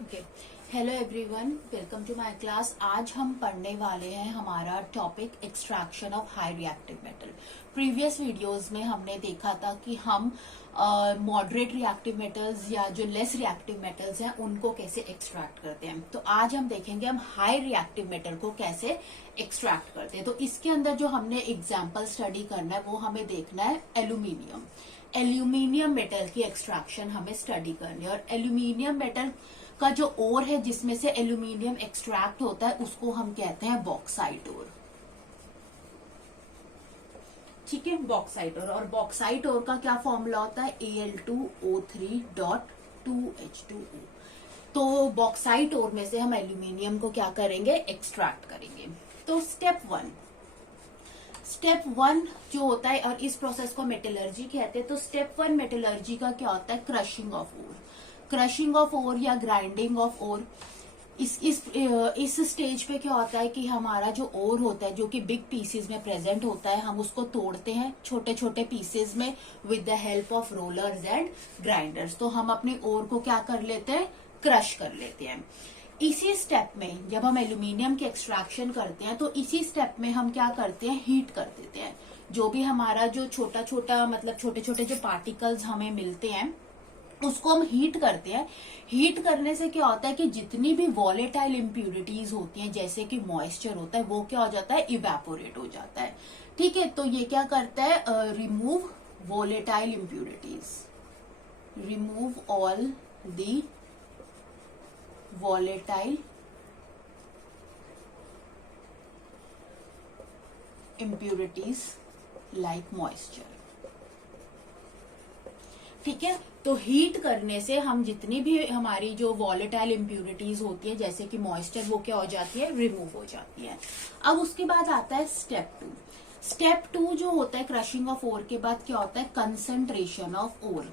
Okay. Hello everyone, welcome to my class. आज हम पढ़ने वाले हैं हमारा topic extraction of high reactive metal. Previous videos में हमने देखा था कि हम मॉडरेट रिएक्टिव मेटल्स या जो लेस रिएक्टिव मेटल्स हैं उनको कैसे एक्सट्रैक्ट करते हैं। तो आज हम देखेंगे हम हाई रिएक्टिव मेटल को कैसे एक्सट्रैक्ट करते हैं। तो इसके अंदर जो हमने एग्जाम्पल स्टडी करना है वो हमें देखना है एल्यूमिनियम। एल्यूमिनियम मेटल की एक्सट्रैक्शन हमें स्टडी करनी है और एल्यूमिनियम मेटल का जो ओर है जिसमें से एल्यूमिनियम एक्सट्रैक्ट होता है उसको हम कहते हैं बॉक्साइट ओर। ठीक है, बॉक्साइट ओर। और बॉक्साइट ओर का क्या फॉर्मूला होता है? Al2O3.2H2O। तो बॉक्साइट ओर में से हम एल्यूमिनियम को क्या करेंगे? एक्सट्रैक्ट करेंगे। तो स्टेप वन जो होता है, और इस प्रोसेस को मेटलर्जी कहते हैं। तो स्टेप वन मेटलर्जी का क्या होता है? Crushing of ore. Crushing of ore या ग्राइंडिंग ऑफ ओर। इस स्टेज पे क्या होता है कि हमारा जो ओर होता है जो कि बिग पीसेस में प्रेजेंट होता है, हम उसको तोड़ते हैं छोटे छोटे पीसेस में with the help of rollers and grinders. तो हम अपने ओर को क्या कर लेते हैं? क्रश कर लेते हैं। इसी स्टेप में जब हम एल्यूमिनियम की एक्सट्रैक्शन करते हैं तो इसी स्टेप में हम क्या करते हैं? हीट कर देते हैं। जो भी हमारा जो छोटा छोटा मतलब छोटे छोटे जो पार्टिकल्स हमें मिलते हैं उसको हम हीट करते हैं। हीट करने से क्या होता है कि जितनी भी वॉलेटाइल इम्प्यूरिटीज होती हैं जैसे कि मॉइस्चर होता है वो क्या हो जाता है? इवेपोरेट हो जाता है। ठीक है, तो ये क्या करता है? Remove volatile impurities, remove all the volatile impurities like moisture। ठीक है, तो हीट करने से हम जितनी भी हमारी जो वॉलेटाइल इम्प्यूरिटीज होती है जैसे कि मॉइस्चर वो क्या हो जाती है? रिमूव हो जाती है। अब उसके बाद आता है स्टेप टू। स्टेप टू जो होता है क्रशिंग ऑफ ओर के बाद क्या होता है? Concentration of ore.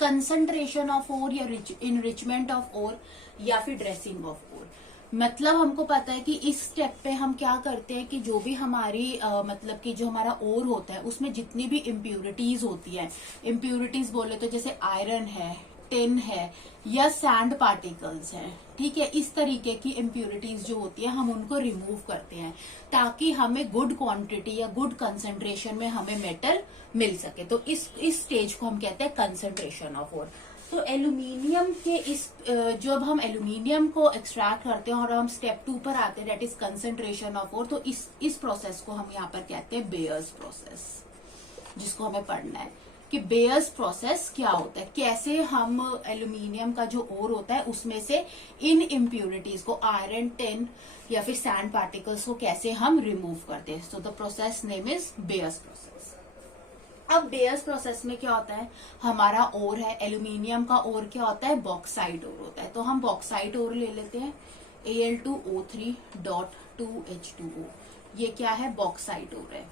Concentration of ore या इनरिचमेंट ऑफ ओर या फिर ड्रेसिंग ऑफ ओर। मतलब हमको पता है कि इस स्टेप पे हम क्या करते हैं कि जो भी हमारी मतलब कि जो हमारा ओर होता है उसमें जितनी भी इम्प्यूरिटीज होती है, इम्प्यूरिटीज बोले तो जैसे आयरन है, टिन है या सैंड पार्टिकल्स हैं, ठीक है, इस तरीके की इम्प्यूरिटीज जो होती है हम उनको रिमूव करते हैं ताकि हमें गुड क्वांटिटी या गुड कंसंट्रेशन में हमें मेटल मिल सके। तो इस स्टेज को हम कहते हैं कंसंट्रेशन ऑफ ओर। तो एल्यूमिनियम के जब हम एल्यूमिनियम को एक्सट्रैक्ट करते हैं और हम स्टेप टू पर आते हैं that is concentration of ore, तो इस प्रोसेस को हम यहाँ पर कहते हैं बेयर्स प्रोसेस, जिसको हमें पढ़ना है कि बेयर्स प्रोसेस क्या होता है, कैसे हम एल्यूमिनियम का जो ओर होता है उसमें से इन इम्प्यूरिटीज को, आयरन, टिन या फिर सैंड पार्टिकल्स को कैसे हम रिमूव करते हैं। So the process name is bears process. अब बेयर्स प्रोसेस में क्या होता है? हमारा ओर है एल्यूमिनियम का ओर क्या होता है? बॉक्साइट ओर होता है। तो हम बॉक्साइट ओर ले लेते हैं Al2O3.2H2O। ये क्या है? बॉक्साइट ओर है।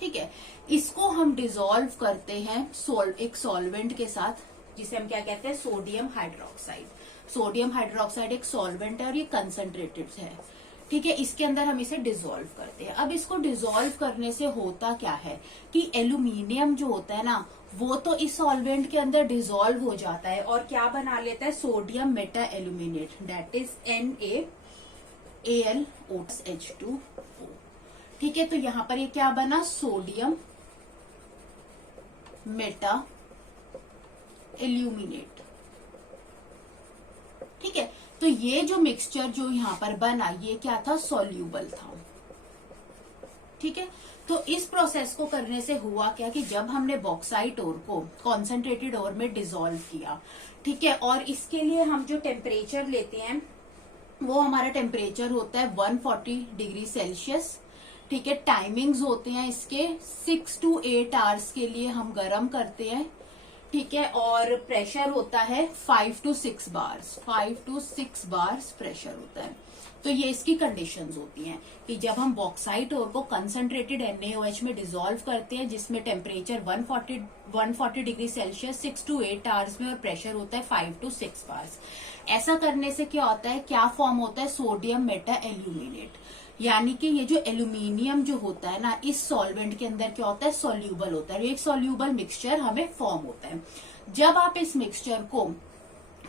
ठीक है, इसको हम डिसॉल्व करते हैं एक सॉल्वेंट के साथ जिसे हम क्या कहते हैं? Sodium hydroxide. सोडियम हाइड्रोक्साइड एक सॉल्वेंट है और ये कंसंट्रेटेड है। ठीक है, इसके अंदर हम इसे डिसॉल्व करते हैं। अब इसको डिसॉल्व करने से होता क्या है कि एल्यूमिनियम जो होता है ना वो तो इस सॉल्वेंट के अंदर डिसॉल्व हो जाता है और क्या बना लेता है? Sodium Meta aluminate, that is NaAlOH2O। ठीक है, तो यहां पर ये क्या बना? Sodium Meta aluminate. ठीक है, तो ये जो मिक्सचर जो यहां पर बना ये क्या था? सॉल्यूबल था। ठीक है, तो इस प्रोसेस को करने से हुआ क्या कि जब हमने बॉक्साइट ओर को कॉन्सेंट्रेटेड ओर में डिसॉल्व किया, ठीक है, और इसके लिए हम जो टेम्परेचर लेते हैं वो हमारा टेम्परेचर होता है 140 डिग्री सेल्सियस। ठीक है, टाइमिंग्स होते हैं इसके 6 to 8 आवर्स के लिए हम गर्म करते हैं। ठीक है, और प्रेशर होता है 5 to 6 bars, 5 to 6 bars pressure होता है। तो ये इसकी कंडीशंस होती हैं कि जब हम बॉक्साइट ओर को कंसंट्रेटेड NaOH में डिसॉल्व करते हैं जिसमें temperature 140 degree Celsius 6 to 8 hours में और प्रेशर होता है 5 to 6 बार्स। ऐसा करने से क्या होता है? क्या फॉर्म होता है? Sodium Meta aluminate. यानी कि ये जो एल्यूमिनियम जो होता है ना इस सॉल्वेंट के अंदर क्या होता है? सॉल्यूबल होता है। एक सॉल्यूबल मिक्सचर हमें फॉर्म होता है। जब आप इस मिक्सचर को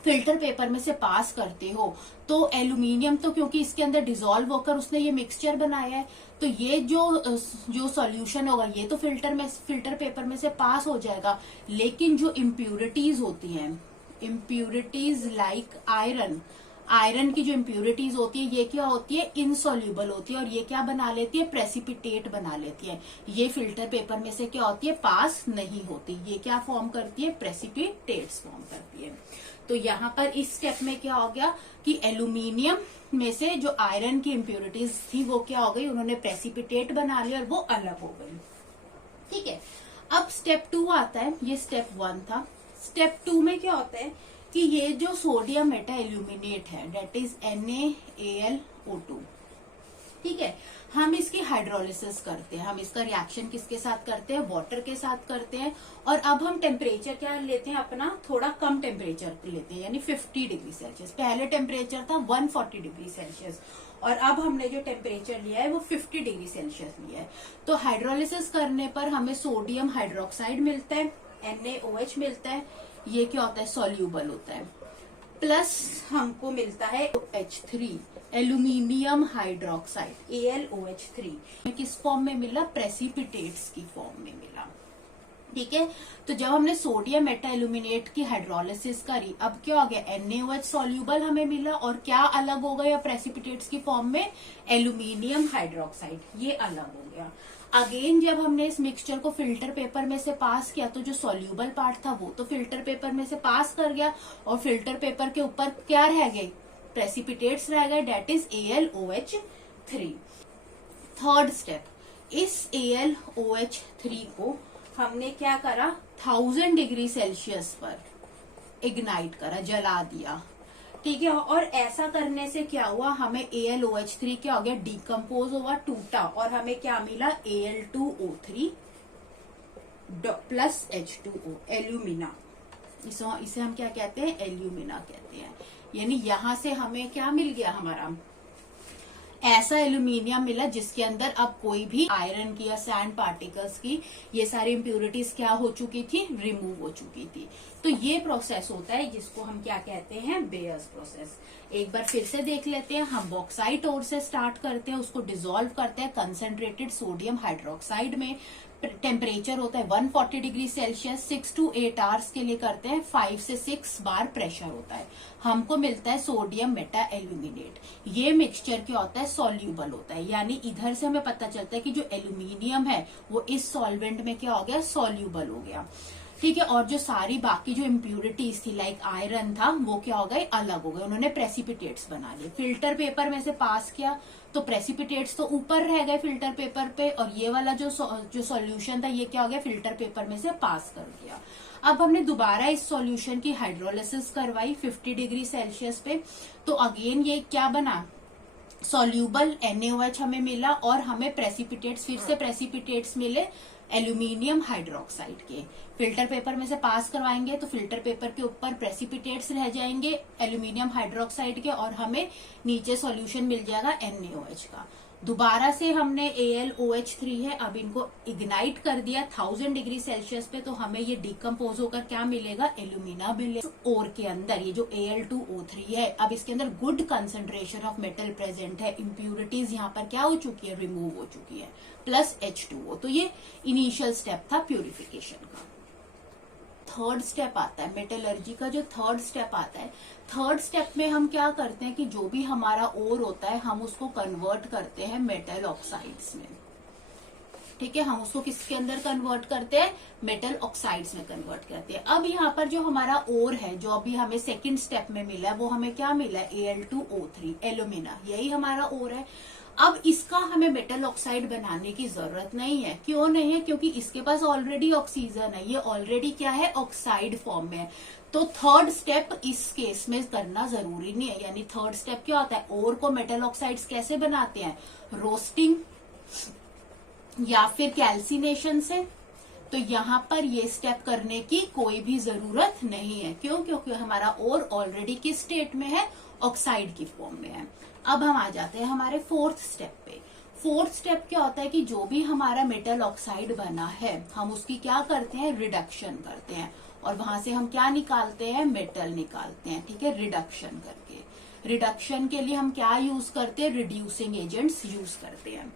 फिल्टर पेपर में से पास करते हो तो एल्यूमिनियम तो क्योंकि इसके अंदर डिसॉल्व होकर उसने ये मिक्सचर बनाया है, तो ये जो सॉल्यूशन होगा ये तो फिल्टर पेपर में से पास हो जाएगा, लेकिन जो इम्प्यूरिटीज होती हैं, इम्प्यूरिटीज लाइक आयरन की जो इम्प्यूरिटीज होती है ये क्या होती है, इनसॉल्यूबल होती है, और ये क्या बना लेती है, प्रेसिपिटेट बना लेती है। ये फिल्टर पेपर में से क्या होती है, पास नहीं होती, ये क्या फॉर्म करती है, प्रेसिपिटेट्स फॉर्म करती है। तो यहाँ पर इस स्टेप में क्या हो गया कि एल्यूमिनियम में से जो आयरन की इम्प्यूरिटीज थी वो क्या हो गई, उन्होंने प्रेसिपिटेट बना लिया और वो अलग हो गई। ठीक है, अब स्टेप 2 आता है, ये स्टेप 1 था। स्टेप 2 में क्या होता है कि ये जो सोडियम मेटा एल्यूमिनेट है, डेट इज NaAlO2, ठीक है, हम इसकी हाइड्रोलिसिस करते हैं। हम इसका रिएक्शन किसके साथ करते हैं, वाटर के साथ करते हैं। और अब हम टेम्परेचर क्या लेते हैं अपना, थोड़ा कम टेम्परेचर लेते हैं, यानी 50 डिग्री सेल्सियस। पहले टेम्परेचर था 140 डिग्री सेल्सियस, और अब हमने जो टेम्परेचर लिया है वो 50 डिग्री सेल्सियस लिया है। तो हाइड्रोलिसिस करने पर हमें सोडियम हाइड्रोक्साइड मिलता है, NaOH मिलता है, ये क्या होता है, सॉल्यूबल होता है, प्लस हमको मिलता है H3 एल्यूमिनियम हाइड्रोक्साइड AlOH3। किस फॉर्म में मिला, प्रेसिपिटेट्स की फॉर्म में मिला। ठीक है, तो जब हमने सोडियम मेटा एल्यूमिनेट की हाइड्रोलिसिस करी, अब क्या हो गया, NaOH सॉल्यूबल हमें मिला, और क्या अलग हो गया प्रेसिपिटेट्स की फॉर्म में, एल्यूमिनियम हाइड्रोक्साइड, ये अलग हो गया। अगेन जब हमने इस मिक्सचर को फिल्टर पेपर में से पास किया तो जो सॉल्यूबल पार्ट था वो तो फिल्टर पेपर में से पास कर गया, और फिल्टर पेपर के ऊपर क्या रह गए, प्रेसिपिटेट्स रह गए, date is AlOH3। Third step, इस AlOH3 को हमने क्या करा, 1000 डिग्री सेल्सियस पर इग्नाइट करा, जला दिया। ठीक है, और ऐसा करने से क्या हुआ, हमें AlOH3 क्या हो गया, डिकम्पोज हुआ, टूटा, और हमें क्या मिला, Al2O3 प्लस H2O, एल्यूमिना। इसे हम क्या कहते हैं, एल्यूमिना कहते हैं। यानी यहां से हमें क्या मिल गया, हमारा ऐसा एल्यूमिनियम मिला जिसके अंदर अब कोई भी आयरन की या सैंड पार्टिकल्स की ये सारी इम्प्यूरिटीज क्या हो चुकी थी, रिमूव हो चुकी थी। तो ये प्रोसेस होता है जिसको हम क्या कहते हैं, बेयर्स प्रोसेस। एक बार फिर से देख लेते हैं, हम बॉक्साइट ओर से स्टार्ट करते हैं, उसको डिसॉल्व करते हैं कंसंट्रेटेड सोडियम हाइड्रोक्साइड में। टेम्परेचर होता है 140 डिग्री सेल्सियस, 6 to 8 आवर्स के लिए करते हैं, 5 से 6 बार प्रेशर होता है, हमको मिलता है सोडियम मेटा एल्यूमिनेट। ये मिक्सचर क्या होता है, सॉल्यूबल होता है, यानी इधर से हमें पता चलता है कि जो एल्यूमिनियम है वो इस सॉल्वेंट में क्या हो गया, सॉल्यूबल हो गया। ठीक है, और जो सारी बाकी जो इम्प्यूरिटीज थी लाइक आयरन था वो क्या हो गए, अलग हो गए, उन्होंने प्रेसिपिटेट्स बना लिए। फिल्टर पेपर में से पास किया तो प्रेसिपिटेट्स तो ऊपर रह गए फिल्टर पेपर पे, और ये वाला जो सॉल्यूशन था ये क्या हो गया, फिल्टर पेपर में से पास कर दिया। अब हमने दोबारा इस सॉल्यूशन की हाइड्रोलिसिस करवाई 50 डिग्री सेल्सियस पे, तो अगेन ये क्या बना, सॉल्यूबल NaOH हमें मिला, और हमें प्रेसिपिटेट्स, फिर से प्रेसिपिटेट्स मिले एल्यूमिनियम हाइड्रोक्साइड के। फिल्टर पेपर में से पास करवाएंगे तो फिल्टर पेपर के ऊपर प्रेसिपिटेट्स रह जाएंगे एल्यूमिनियम हाइड्रोक्साइड के, और हमें नीचे सॉल्यूशन मिल जाएगा NaOH का। दोबारा से हमने AlOH3 है, अब इनको इग्नाइट कर दिया 1000 डिग्री सेल्सियस पे, तो हमें ये डिकम्पोज होकर क्या मिलेगा, एल्यूमिना मिलेगा। ओर के अंदर ये जो Al2O3 है, अब इसके अंदर good concentration of metal present है, इम्प्यूरिटीज यहाँ पर क्या हो चुकी है, रिमूव हो चुकी है, प्लस H2O। तो ये इनिशियल स्टेप था प्यूरिफिकेशन का। थर्ड स्टेप आता है मेटलर्जी का, जो थर्ड स्टेप आता है, थर्ड स्टेप में हम क्या करते हैं कि जो भी हमारा ओर होता है हम उसको कन्वर्ट करते हैं मेटल ऑक्साइड्स में। ठीक है, हम उसको किसके अंदर कन्वर्ट करते हैं, मेटल ऑक्साइड्स में कन्वर्ट करते हैं। अब यहाँ पर जो हमारा ओर है, जो अभी हमें सेकंड स्टेप में मिला है, वो हमें क्या मिला है, Al2O3 एल्यूमिना, यही हमारा ओर है। अब इसका हमें मेटल ऑक्साइड बनाने की जरूरत नहीं है। क्यों नहीं है, क्योंकि इसके पास ऑलरेडी ऑक्सीजन है, ये ऑलरेडी क्या है, ऑक्साइड फॉर्म में है। तो थर्ड स्टेप इस केस में करना जरूरी नहीं है। यानी थर्ड स्टेप क्या होता है, ओर को मेटल ऑक्साइड्स कैसे बनाते हैं, रोस्टिंग या फिर कैल्सिनेशन से। तो यहाँ पर ये स्टेप करने की कोई भी जरूरत नहीं है। क्यों, क्योंकि हमारा ओर ऑलरेडी किस स्टेट में है, ऑक्साइड की फॉर्म में है। अब हम आ जाते हैं हमारे फोर्थ स्टेप पे। फोर्थ स्टेप क्या होता है कि जो भी हमारा मेटल ऑक्साइड बना है हम उसकी क्या करते हैं, रिडक्शन करते हैं, और वहां से हम क्या निकालते हैं, मेटल निकालते हैं, ठीक है, रिडक्शन करके। रिडक्शन के लिए हम क्या यूज करते हैं, रिड्यूसिंग एजेंट्स यूज करते हैं।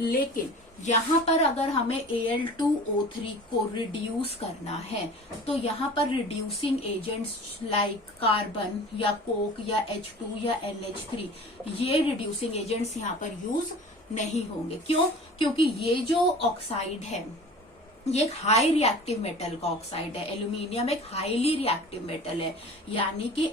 लेकिन यहाँ पर अगर हमें Al2O3 को रिड्यूस करना है तो यहाँ पर रिड्यूसिंग एजेंट्स लाइक कार्बन या कोक या H2 या NH3, ये रिड्यूसिंग एजेंट्स यहाँ पर यूज नहीं होंगे। क्यों? क्योंकि ये जो ऑक्साइड है ये एक हाई रिएक्टिव मेटल का ऑक्साइड है। एल्यूमिनियम एक हाईली रिएक्टिव मेटल है, यानी कि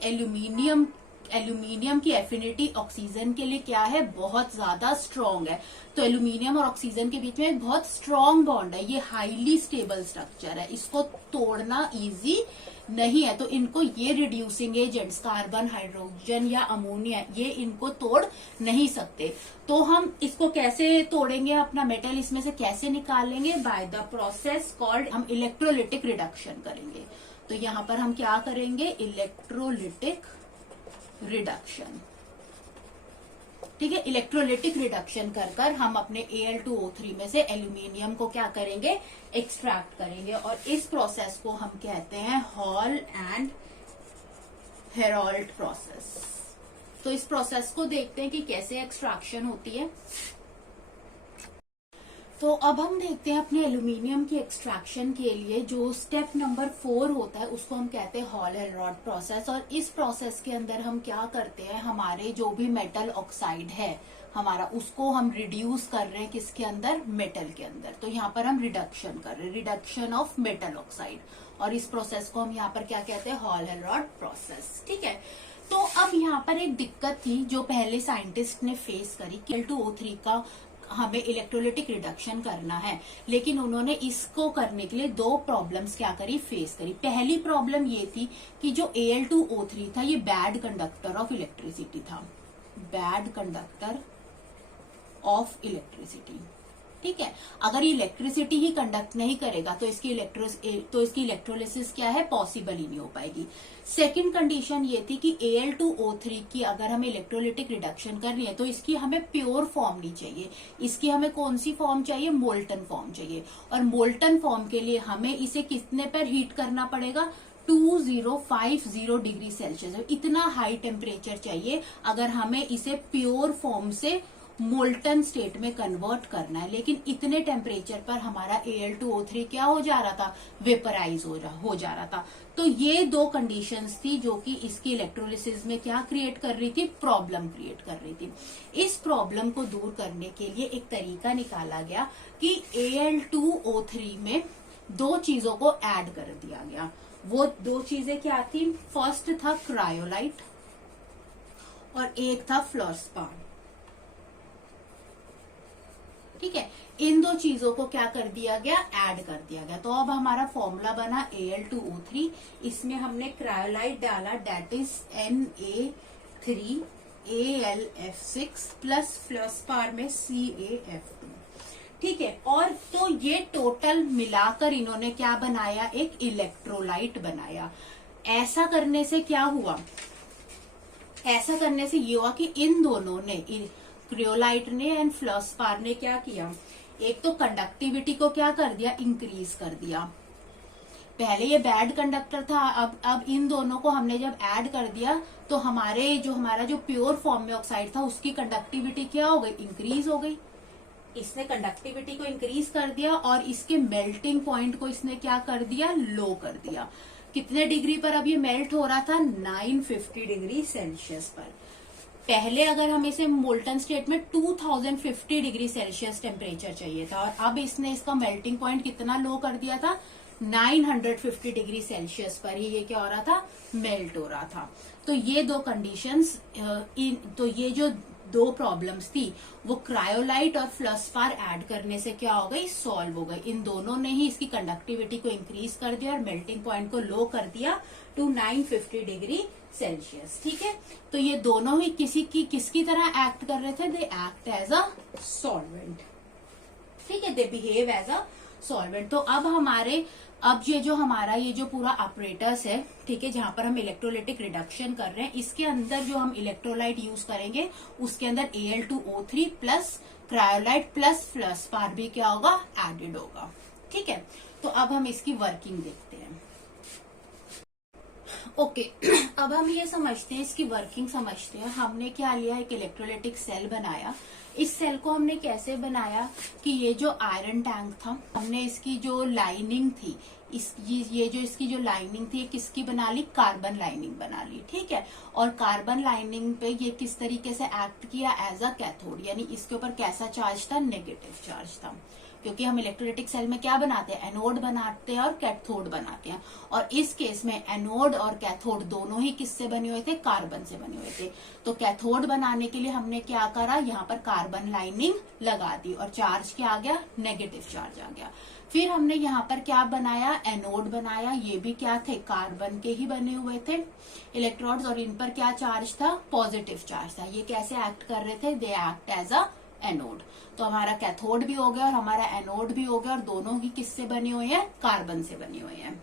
एल्यूमिनियम की एफिनिटी ऑक्सीजन के लिए क्या है, बहुत ज्यादा स्ट्रांग है। तो एल्यूमिनियम और ऑक्सीजन के बीच में एक बहुत स्ट्रांग बॉन्ड है, ये हाईली स्टेबल स्ट्रक्चर है, इसको तोड़ना इजी नहीं है। तो इनको ये रिड्यूसिंग एजेंट्स कार्बन, हाइड्रोजन या अमोनिया, ये इनको तोड़ नहीं सकते। तो हम इसको कैसे तोड़ेंगे, अपना मेटल इसमें से कैसे निकालेंगे, बाय द प्रोसेस कॉल्ड, हम इलेक्ट्रोलिटिक रिडक्शन करेंगे। तो यहां पर हम क्या करेंगे, इलेक्ट्रोलिटिक रिडक्शन, ठीक है। इलेक्ट्रोलिटिक रिडक्शन कर हम अपने Al2O3 में से एल्यूमिनियम को क्या करेंगे, एक्सट्रैक्ट करेंगे। और इस प्रोसेस को हम कहते हैं हॉल एंड हेरोल्ड प्रोसेस। तो इस प्रोसेस को देखते हैं कि कैसे एक्सट्रैक्शन होती है। तो अब हम देखते हैं अपने एल्यूमिनियम की एक्सट्रैक्शन के लिए जो स्टेप नंबर 4 होता है उसको हम कहते हैं हॉल एंड रॉड प्रोसेस। और इस प्रोसेस के अंदर हम क्या करते हैं, हमारे जो भी मेटल ऑक्साइड है हमारा, उसको हम रिड्यूस कर रहे हैं किसके अंदर, मेटल के अंदर। तो यहाँ पर हम रिडक्शन कर रहे हैं, रिडक्शन ऑफ मेटल ऑक्साइड। और इस प्रोसेस को हम यहाँ पर क्या कहते हैं, हॉल एंड रॉड प्रोसेस, ठीक है। तो अब यहाँ पर एक दिक्कत थी जो पहले साइंटिस्ट ने फेस करी कि Al2O3 का हमें इलेक्ट्रोलिटिक रिडक्शन करना है, लेकिन उन्होंने इसको करने के लिए दो प्रॉब्लम्स क्या करी, फेस करी। पहली प्रॉब्लम ये थी कि जो Al2O3 था ये बैड कंडक्टर ऑफ इलेक्ट्रिसिटी था, बैड कंडक्टर ऑफ इलेक्ट्रिसिटी, ठीक है। अगर ये इलेक्ट्रिसिटी ही कंडक्ट नहीं करेगा तो इसकी इलेक्ट्रोलिसिस क्या है, पॉसिबल ही नहीं हो पाएगी। सेकंड कंडीशन ये थी कि Al2O3 की अगर हमें इलेक्ट्रोलिटिक रिडक्शन करनी है तो इसकी हमें प्योर फॉर्म नहीं चाहिए, इसकी हमें कौन सी फॉर्म चाहिए, मोल्टन फॉर्म चाहिए। और मोल्टन फॉर्म के लिए हमें इसे कितने पर हीट करना पड़ेगा, 2050 डिग्री सेल्सियस। इतना हाई टेम्परेचर चाहिए अगर हमें इसे प्योर फॉर्म से मोल्टन स्टेट में कन्वर्ट करना है। लेकिन इतने टेम्परेचर पर हमारा Al2O3 क्या हो जा रहा था, वेपराइज हो जा रहा था। तो ये दो कंडीशंस थी जो कि इसकी इलेक्ट्रोलिसिस में क्या क्रिएट कर रही थी, प्रॉब्लम क्रिएट कर रही थी। इस प्रॉब्लम को दूर करने के लिए एक तरीका निकाला गया कि Al2O3 में दो चीजों को ऐड कर दिया गया। वो दो चीजें क्या थी, फर्स्ट था क्रायोलाइट और एक था फ्लोरस्पान, ठीक है। इन दो चीजों को क्या कर दिया गया, ऐड कर दिया गया। तो अब हमारा फॉर्मूला बना Al2O3, इसमें हमने क्रायोलाइट डाला, date is Na3Al F6 plus fluorspar में CaF2, ठीक है। और तो ये टोटल मिलाकर इन्होंने क्या बनाया, एक इलेक्ट्रोलाइट बनाया। ऐसा करने से क्या हुआ, ऐसा करने से ये हुआ कि इन दोनों ने, क्रियोलाइट ने एंड फ्लोरस्पार ने क्या किया, एक तो कंडक्टिविटी को क्या कर दिया, इंक्रीज कर दिया। पहले ये बैड कंडक्टर था, अब इन दोनों को हमने जब ऐड कर दिया तो हमारा जो प्योर फॉर्म में ऑक्साइड था उसकी कंडक्टिविटी क्या हो गई, इंक्रीज हो गई। इसने कंडक्टिविटी को इंक्रीज कर दिया और इसके मेल्टिंग पॉइंट को इसने क्या कर दिया, लो कर दिया। कितने डिग्री पर अब ये मेल्ट हो रहा था, 950 डिग्री सेल्सियस पर। पहले अगर हमें इसे मोल्टन स्टेट में 2050 डिग्री सेल्सियस टेम्परेचर चाहिए था, और अब इसने इसका मेल्टिंग पॉइंट कितना लो कर दिया था, 950 डिग्री सेल्सियस पर ही ये क्या हो रहा था, मेल्ट हो रहा था। तो ये दो कंडीशंस, तो ये जो दो प्रॉब्लम्स थी वो क्रायोलाइट और फ्लोरस्पार ऐड करने से क्या हो गई, सॉल्व हो गई। इन दोनों ने ही इसकी कंडक्टिविटी को इंक्रीज कर दिया और मेल्टिंग पॉइंट को लो कर दिया टू 950 डिग्री सेल्सियस, ठीक है। तो ये दोनों ही किसकी तरह एक्ट कर रहे थे, they act as a solvent, ठीक है, they behave as a solvent. तो अब ये जो हमारा ये जो पूरा ऑपरेटर्स है, ठीक है, जहां पर हम इलेक्ट्रोलिटिक रिडक्शन कर रहे हैं, इसके अंदर जो हम इलेक्ट्रोलाइट यूज करेंगे उसके अंदर Al2O3 plus cryolite plus fluorspar भी क्या होगा, एडेड होगा, ठीक है। तो अब हम इसकी वर्किंग देखते हैं। ओके अब हम ये समझते हैं, इसकी वर्किंग समझते हैं। हमने क्या लिया, एक इलेक्ट्रोलाइटिक सेल बनाया। इस सेल को हमने कैसे बनाया कि ये जो आयरन टैंक था, हमने इसकी जो लाइनिंग थी, ये जो इसकी जो लाइनिंग थी, किसकी बना ली, कार्बन लाइनिंग बना ली, ठीक है। और कार्बन लाइनिंग पे ये किस तरीके से एक्ट किया, एज अ कैथोड, यानी इसके ऊपर कैसा चार्ज था, नेगेटिव चार्ज था। क्योंकि हम इलेक्ट्रोलाइटिक सेल में क्या बनाते हैं, एनोड बनाते हैं और कैथोड बनाते हैं। और इस केस में एनोड और कैथोड दोनों ही किससे बने हुए थे, कार्बन से बने हुए थे। तो कैथोड बनाने के लिए हमने क्या करा, यहाँ पर कार्बन लाइनिंग लगा दी और चार्ज क्या आ गया, नेगेटिव चार्ज आ गया। फिर हमने यहाँ पर क्या बनाया, एनोड बनाया। ये भी क्या थे, कार्बन के ही बने हुए थे इलेक्ट्रोड्स, और इन पर क्या चार्ज था, पॉजिटिव चार्ज था। ये कैसे एक्ट कर रहे थे, they act as a anode. तो हमारा कैथोड भी हो गया और हमारा एनोड भी हो गया, और दोनों ही किससे बने हुए हैं, कार्बन से बने हुए हैं।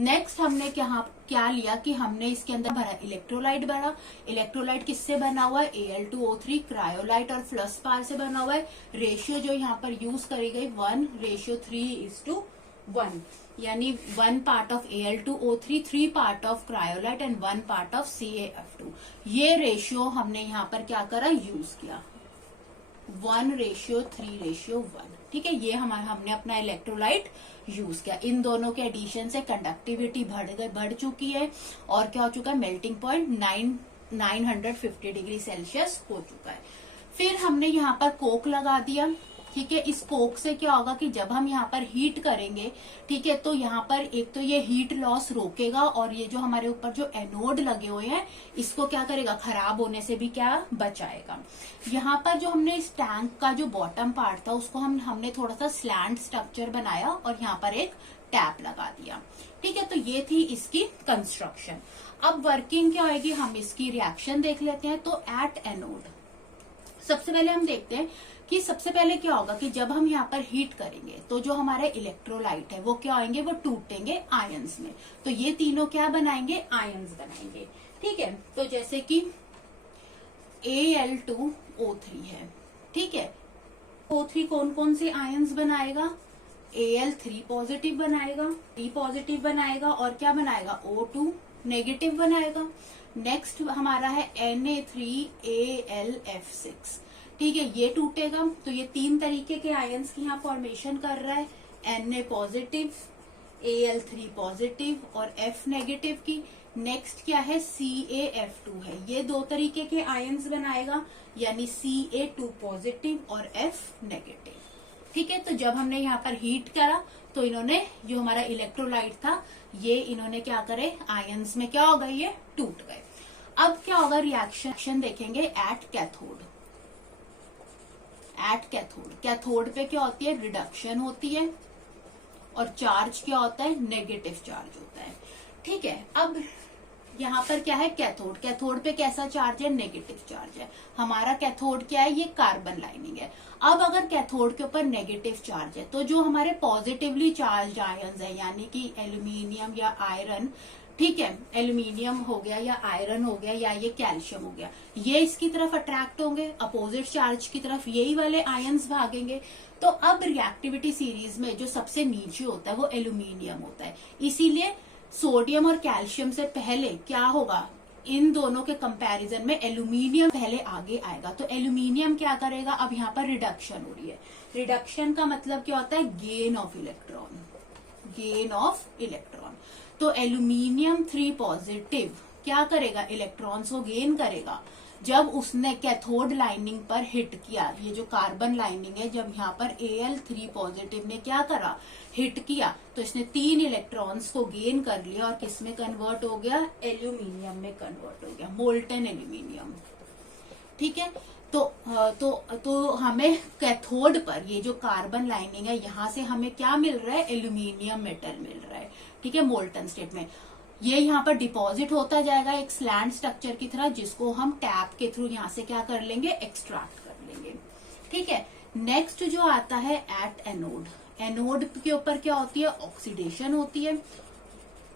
नेक्स्ट हमने क्या लिया कि हमने इसके अंदर भरा इलेक्ट्रोलाइट भरा। इलेक्ट्रोलाइट किससे बना हुआ है, Al2O3 क्रायोलाइट और फ्लसपार से बना हुआ है। रेशियो जो यहाँ पर यूज करी गई 1:3:1, यानी 1 part of Al2O3, 3 part of cryolite and 1 part of CaF2। ये रेशियो हमने यहाँ पर क्या करा, यूज किया, 1:3:1, ठीक है। ये हमने अपना इलेक्ट्रोलाइट यूज किया। इन दोनों के एडिशन से कंडक्टिविटी बढ़ चुकी है, और क्या हो चुका है, मेल्टिंग पॉइंट 950 डिग्री सेल्सियस हो चुका है। फिर हमने यहाँ पर कोक लगा दिया, ठीक है। इस कोक से क्या होगा कि जब हम यहाँ पर हीट करेंगे, ठीक है, तो यहाँ पर एक तो ये हीट लॉस रोकेगा, और ये जो हमारे ऊपर जो एनोड लगे हुए हैं इसको क्या करेगा, खराब होने से भी क्या बचाएगा। यहाँ पर जो हमने इस टैंक का जो बॉटम पार्ट था उसको हमने थोड़ा सा स्लैंट स्ट्रक्चर बनाया और यहाँ पर एक टैप लगा दिया, ठीक है। तो ये थी इसकी कंस्ट्रक्शन। अब वर्किंग क्या होगी, हम इसकी रिएक्शन देख लेते हैं। तो एट एनोड सबसे पहले हम देखते हैं कि सबसे पहले क्या होगा कि जब हम यहाँ पर हीट करेंगे तो जो हमारे इलेक्ट्रोलाइट है वो क्या होंगे, वो टूटेंगे आयंस में। तो ये तीनों क्या बनाएंगे, आयंस बनाएंगे, ठीक है। तो जैसे कि Al2O3 है, ठीक है। O3 कौन कौन से आयंस बनाएगा, Al3 पॉजिटिव बनाएगा, 3 पॉजिटिव बनाएगा, और क्या बनाएगा, O2 नेगेटिव बनाएगा। नेक्स्ट हमारा है Na3Al F6, ठीक है, ये टूटेगा। तो ये 3 तरीके के आयंस की यहाँ फॉर्मेशन कर रहा है, Na पॉजिटिव, Al3 पॉजिटिव और F नेगेटिव की। नेक्स्ट क्या है, CaF2 है, ये 2 तरीके के आयंस बनाएगा, यानी Ca2 पॉजिटिव और F नेगेटिव, ठीक है। तो जब हमने यहाँ पर हीट करा तो इन्होंने जो हमारा इलेक्ट्रोलाइट था ये इन्होंने क्या करे, आयंस में क्या हो गए, ये टूट गए। अब क्या होगा, रिएक्शन देखेंगे at cathode. At cathode, cathode पे क्या होती है, रिडक्शन होती है, और चार्ज क्या होता है, नेगेटिव चार्ज होता है, ठीक है। अब यहाँ पर क्या है, कैथोड, कैथोड पे कैसा चार्ज है, नेगेटिव चार्ज है। हमारा कैथोड क्या है, ये कार्बन लाइनिंग है। अब अगर कैथोड के ऊपर नेगेटिव चार्ज है तो जो हमारे पॉजिटिवली चार्ज आयंस है, यानी कि एल्यूमिनियम या आयरन, ठीक है, एल्यूमिनियम हो गया या आयरन हो गया या ये कैल्शियम हो गया, ये इसकी तरफ अट्रैक्ट होंगे, अपोजिट चार्ज की तरफ यही वाले आयंस भागेंगे। तो अब रिएक्टिविटी सीरीज में जो सबसे नीचे होता है वो एल्यूमिनियम होता है, इसीलिए सोडियम और कैल्शियम से पहले क्या होगा, इन दोनों के कंपैरिजन में एल्यूमिनियम पहले आगे आएगा। तो एल्यूमिनियम क्या करेगा, अब यहाँ पर रिडक्शन हो रही है। रिडक्शन का मतलब क्या होता है, gain of electron, gain of electron. तो एल्यूमिनियम 3 पॉजिटिव क्या करेगा, इलेक्ट्रॉन्स को गेन करेगा। जब उसने कैथोड लाइनिंग पर हिट किया, ये जो कार्बन लाइनिंग है, जब यहाँ पर Al3 पॉजिटिव ने क्या करा, हिट किया, तो इसने 3 इलेक्ट्रॉन्स को गेन कर लिया और किस में कन्वर्ट हो गया, एल्यूमिनियम में कन्वर्ट हो गया, मोल्टन एल्यूमिनियम, ठीक है। तो हमें कैथोड पर ये जो कार्बन लाइनिंग है यहाँ से हमें क्या मिल रहा है, एल्यूमिनियम मेटल मिल रहा है, ठीक है, मोल्टन स्टेट में। ये यहाँ पर डिपॉजिट होता जाएगा एक स्लैंट स्ट्रक्चर की तरह, जिसको हम टैप के थ्रू यहाँ से क्या कर लेंगे, एक्सट्रैक्ट कर लेंगे, ठीक है। नेक्स्ट जो आता है एट एनोड, एनोड के ऊपर क्या होती है, ऑक्सीडेशन होती है,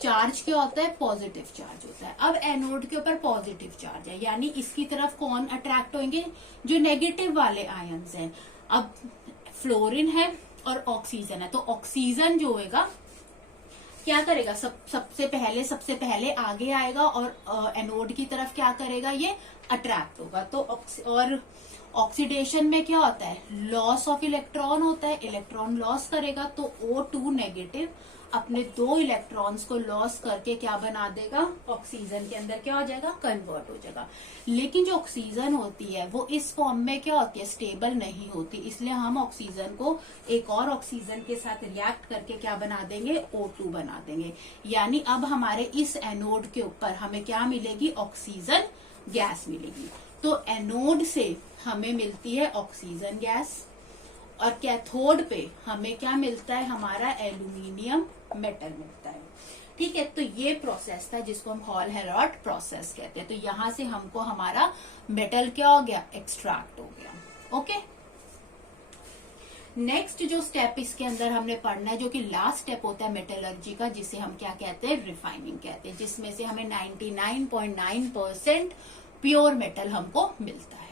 चार्ज क्या होता है, पॉजिटिव चार्ज होता है। अब एनोड के ऊपर पॉजिटिव चार्ज है, यानी इसकी तरफ कौन अट्रैक्ट होंगे, जो नेगेटिव वाले आयंस हैं। अब फ्लोरीन है और ऑक्सीजन है, तो ऑक्सीजन जो होगा क्या करेगा, सबसे पहले आगे आएगा और एनोड की तरफ क्या करेगा, ये अट्रैक्ट होगा। तो और ऑक्सीडेशन में क्या होता है, लॉस ऑफ इलेक्ट्रॉन होता है, इलेक्ट्रॉन लॉस करेगा तो O2 नेगेटिव अपने 2 इलेक्ट्रॉन्स को लॉस करके क्या बना देगा, ऑक्सीजन के अंदर क्या हो जाएगा, कन्वर्ट हो जाएगा। लेकिन जो ऑक्सीजन होती है वो इस फॉर्म में क्या होती है, स्टेबल नहीं होती, इसलिए हम ऑक्सीजन को एक और ऑक्सीजन के साथ रिएक्ट करके क्या बना देंगे, O2 बना देंगे। यानी अब हमारे इस एनोड के ऊपर हमें क्या मिलेगी, ऑक्सीजन गैस मिलेगी। तो एनोड से हमें मिलती है ऑक्सीजन गैस और कैथोड पे हमें क्या मिलता है, हमारा एल्यूमिनियम मेटल मिलता है। ठीक है, तो ये प्रोसेस था जिसको हम हॉल हेराल्ड प्रोसेस कहते हैं। तो यहां से हमको हमारा मेटल क्या हो गया, एक्सट्रैक्ट हो गया। ओके, नेक्स्ट जो स्टेप इसके अंदर हमने पढ़ना है, जो कि लास्ट स्टेप होता है मेटलर्जी का, जिसे हम क्या कहते हैं, रिफाइनिंग कहते हैं, जिसमें से हमें 99.9% प्योर मेटल हमको मिलता है।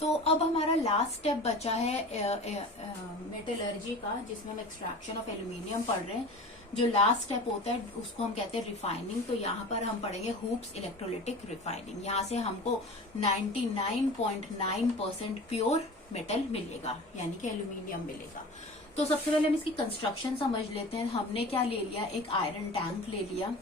तो अब हमारा लास्ट स्टेप बचा है मेटलर्जी का, जिसमें हम एक्सट्रैक्शन ऑफ एल्यूमिनियम पढ़ रहे हैं। जो लास्ट स्टेप होता है उसको हम कहते हैं रिफाइनिंग। तो यहाँ पर हम पढ़ेंगे हुप्स इलेक्ट्रोलिटिक रिफाइनिंग। यहाँ से हमको 99.9% प्योर मेटल मिलेगा, यानी कि एल्यूमिनियम मिलेगा। तो सबसे पहले हम इसकी कंस्ट्रक्शन समझ लेते हैं। हमने क्या ले लिया, एक आयरन टैंक ले लिया,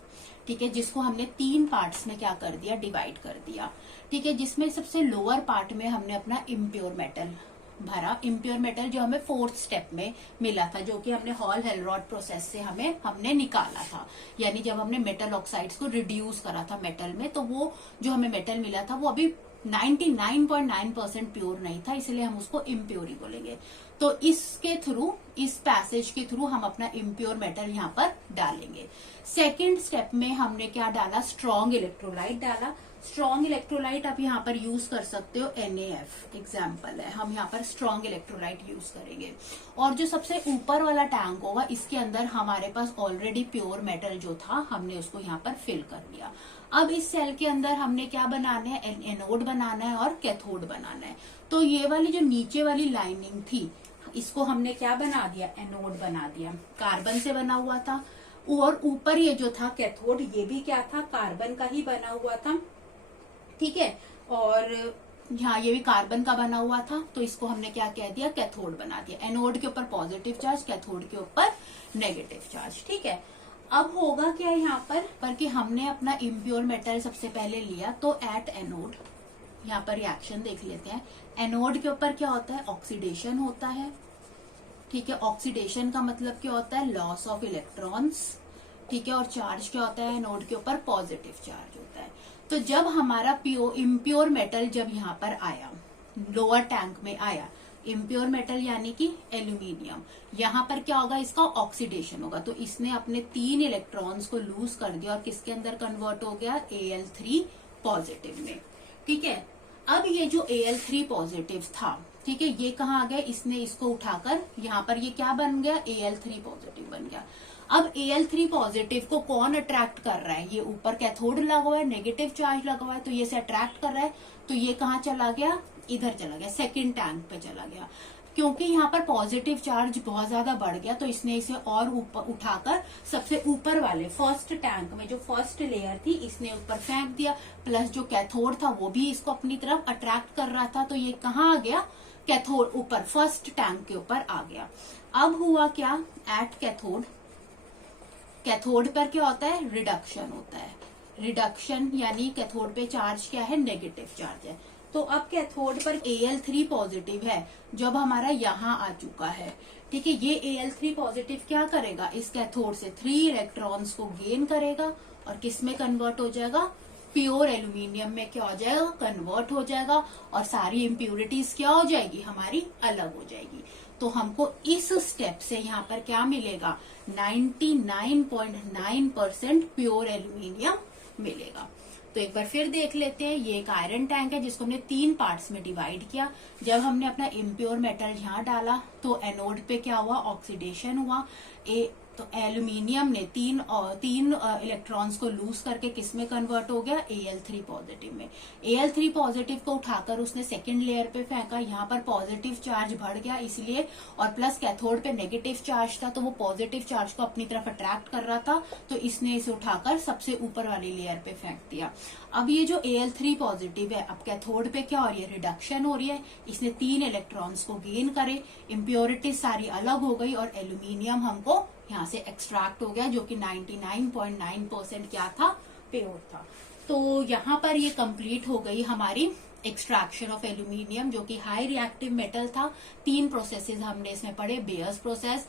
ठीक है, जिसको हमने 3 पार्ट्स में क्या कर दिया, डिवाइड कर दिया। ठीक है, जिसमें सबसे लोअर पार्ट में हमने अपना इम्प्योर मेटल भरा। इम्प्योर मेटल जो हमें 4th स्टेप में मिला था, जो कि हमने हॉल हेराल्ड प्रोसेस से हमने निकाला था। यानी जब हमने मेटल ऑक्साइड्स को रिड्यूस करा था मेटल में, तो वो जो हमें मेटल मिला था वो अभी 99.9% प्योर नहीं था, इसलिए हम उसको इम्प्योर ही बोलेंगे। तो इसके थ्रू, इस पैसेज के थ्रू हम अपना इम्प्योर मेटल यहाँ पर डालेंगे। सेकेंड स्टेप में हमने क्या डाला, स्ट्रॉन्ग इलेक्ट्रोलाइट डाला। स्ट्रॉन्ग इलेक्ट्रोलाइट आप यहाँ पर यूज कर सकते हो, NaF एग्जाम्पल है, हम यहाँ पर स्ट्रॉन्ग इलेक्ट्रोलाइट यूज करेंगे। और जो सबसे ऊपर वाला टैंक होगा, इसके अंदर हमारे पास ऑलरेडी प्योर मेटल जो था, हमने उसको यहाँ पर फिल कर लिया। अब इस सेल के अंदर हमने क्या बनाना है, एनोड बनाना है और कैथोड बनाना है। तो ये वाली जो नीचे वाली लाइनिंग थी, इसको हमने क्या बना दिया, एनोड बना दिया, कार्बन से बना हुआ था। और ऊपर ये जो था कैथोड, ये भी क्या था, कार्बन का ही बना हुआ था। ठीक है, और यहाँ ये भी कार्बन का बना हुआ था, तो इसको हमने क्या कह दिया, कैथोड बना दिया। एनोड के ऊपर पॉजिटिव चार्ज, कैथोड के ऊपर नेगेटिव चार्ज। ठीक है, अब होगा क्या यहाँ पर कि हमने अपना इम्प्योर मेटल सबसे पहले लिया, तो एट एनोड, यहाँ पर रिएक्शन देख लेते हैं। एनोड के ऊपर क्या होता है, ऑक्सीडेशन होता है। ठीक है, ऑक्सीडेशन का मतलब क्या होता है, लॉस ऑफ इलेक्ट्रॉन्स। ठीक है, और चार्ज क्या होता है, एनोड के ऊपर पॉजिटिव चार्ज होता है। तो जब हमारा इम्प्योर मेटल जब यहाँ पर आया, लोअर टैंक में आया, इम्प्योर मेटल यानी कि एल्यूमिनियम, यहाँ पर क्या होगा, इसका ऑक्सीडेशन होगा। तो इसने अपने 3 इलेक्ट्रॉन्स को लूज कर दिया और किसके अंदर कन्वर्ट हो गया, Al3 पॉजिटिव में। ठीक है, अब ये जो Al3 पॉजिटिव था, ठीक है, ये कहाँ आ गया, इसने इसको उठाकर यहाँ पर ये क्या बन गया, Al3 पॉजिटिव बन गया। अब Al3 पॉजिटिव को कौन अट्रैक्ट कर रहा है, ये ऊपर कैथोड लगा हुआ है, नेगेटिव चार्ज लगा हुआ है, तो ये से अट्रैक्ट कर रहा है। तो ये कहाँ चला गया, इधर चला गया, सेकंड टैंक पे चला गया। क्योंकि यहाँ पर पॉजिटिव चार्ज बहुत ज्यादा बढ़ गया, तो इसने इसे और ऊपर उठाकर सबसे ऊपर वाले फर्स्ट टैंक में, जो फर्स्ट लेयर थी, इसने ऊपर फेंक दिया। प्लस जो कैथोड था वो भी इसको अपनी तरफ अट्रैक्ट कर रहा था, तो ये कहाँ आ गया, कैथोड ऊपर फर्स्ट टैंक के ऊपर आ गया। अब हुआ क्या, एट कैथोड, कैथोड पर क्या होता है, रिडक्शन होता है। रिडक्शन यानी कैथोड पे चार्ज क्या है, नेगेटिव चार्ज है। तो अब कैथोड पर Al3 पॉजिटिव है, जब हमारा यहाँ आ चुका है। ठीक है, ये Al3 पॉजिटिव क्या करेगा, इस कैथोड से 3 इलेक्ट्रॉन्स को गेन करेगा और किस में कन्वर्ट हो जाएगा, प्योर एल्यूमिनियम में क्या हो जाएगा, कन्वर्ट हो जाएगा। और सारी इम्प्यूरिटीज क्या हो जाएगी, हमारी अलग हो जाएगी। तो हमको इस स्टेप से यहाँ पर क्या मिलेगा, 99.9% प्योर एल्यूमिनियम मिलेगा। तो एक बार फिर देख लेते हैं, ये एक आयरन टैंक है जिसको हमने 3 पार्ट्स में डिवाइड किया। जब हमने अपना इम्प्योर मेटल यहाँ डाला, तो एनोड पे क्या हुआ, ऑक्सीडेशन हुआ। तो एल्यूमिनियम ने तीन इलेक्ट्रॉन्स को लूज करके किस में कन्वर्ट हो गया, Al3 पॉजिटिव में। Al3 पॉजिटिव को उठाकर उसने सेकेंड लेयर पे फेंका, यहाँ पर पॉजिटिव चार्ज बढ़ गया इसलिए, और प्लस कैथोड पे नेगेटिव चार्ज था तो वो पॉजिटिव चार्ज को अपनी तरफ अट्रैक्ट कर रहा था, तो इसने इसे उठाकर सबसे ऊपर वाली लेयर पे फेंक दिया। अब ये जो Al3 पॉजिटिव है, अब कैथोड पे क्या हो रही है, रिडक्शन हो रही है, इसने 3 इलेक्ट्रॉन्स को गेन करे, इम्प्योरिटीज सारी अलग हो गई और एल्यूमिनियम हमको यहाँ से एक्सट्रैक्ट हो गया, जो कि 99.9% क्या था, प्योर था। तो यहाँ पर ये कंप्लीट हो गई हमारी एक्सट्रैक्शन ऑफ एल्यूमिनियम, जो कि हाई रिएक्टिव मेटल था। 3 प्रोसेसेस हमने इसमें पढ़े, Bayer's process,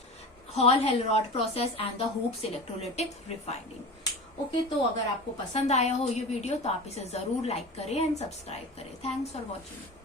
Hall Heroult process and the Hoopes electrolytic refining. Okay, तो अगर आपको पसंद आया हो ये वीडियो तो आप इसे जरूर लाइक करें एंड सब्सक्राइब करें। Thanks for watching.